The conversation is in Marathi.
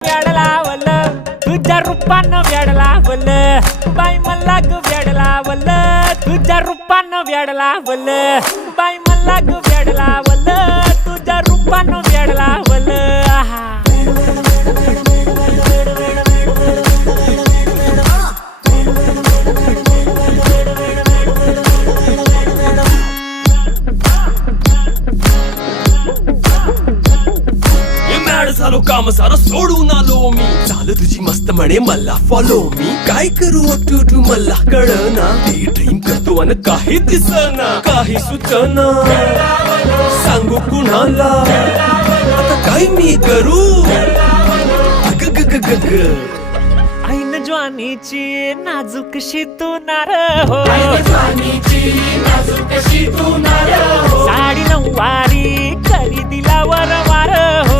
वेड लावलं तुझ्या रूपानं वेड लावलं बाई मला ग वेड लावलं तुझ्या रूपानं वेड लावलं बाई मला ग वेड लावलं तुझ्या रूपानं वेड लावलं आहा झालो काम सारं सोडून आलो मी झालं तुझी मस्त म्हणे मला फॉलो मी काय करू टू मला कळना ती ड्रीम करतो आणि काही दिसना काही सुचना सांगू कुणाला आता काय मी करू ऐन ज्वानीची नाजूकशी तू नार हो साडी नऊवारी खरी दिला वर वार हो